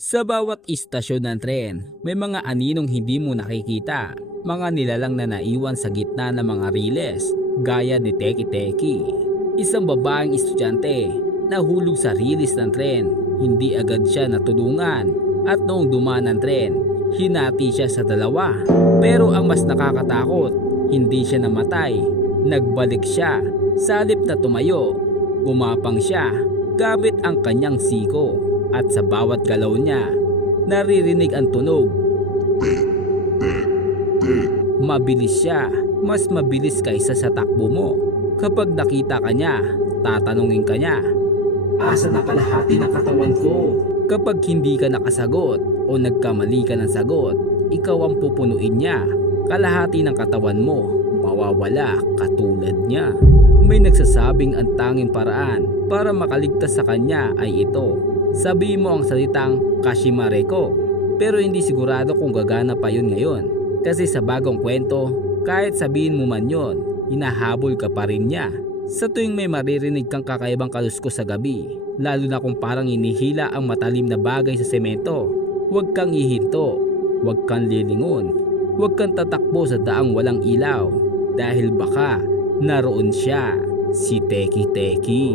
Sa bawat istasyon ng tren, may mga aninong hindi mo nakikita, mga nilalang na naiwan sa gitna ng mga riles, gaya ni Teki Teki. Isang babaeng estudyante, nahulog sa rilis ng tren, hindi agad siya natulungan, at noong dumaan ang tren, hinati siya sa dalawa. Pero ang mas nakakatakot, hindi siya namatay, nagbalik siya, sa halip na tumayo, gumapang siya, gamit ang kanyang siko. At sa bawat galaw niya, naririnig ang tunog. Mabilis siya, mas mabilis kaysa sa takbo mo. Kapag nakita ka niya, tatanungin ka niya, "Asa na kalahati ng katawan ko?" Kapag hindi ka nakasagot o nagkamali ka ng sagot, ikaw ang pupunuin niya. Kalahati ng katawan mo, mawawala katulad niya. May nagsasabing ang tanging paraan para makaligtas sa kanya ay ito. Sabihin mo ang salitang Kashimareko, pero hindi sigurado kung gagana pa yun ngayon. Kasi sa bagong kwento, kahit sabihin mo man yun, hinahabol ka pa rin niya. Sa tuwing may maririnig kang kakaibang kaluskos sa gabi, lalo na kung parang inihila ang matalim na bagay sa semento, huwag kang ihinto, huwag kang lilingon, huwag kang tatakbo sa daang walang ilaw, dahil baka naroon siya, si Teki Teki.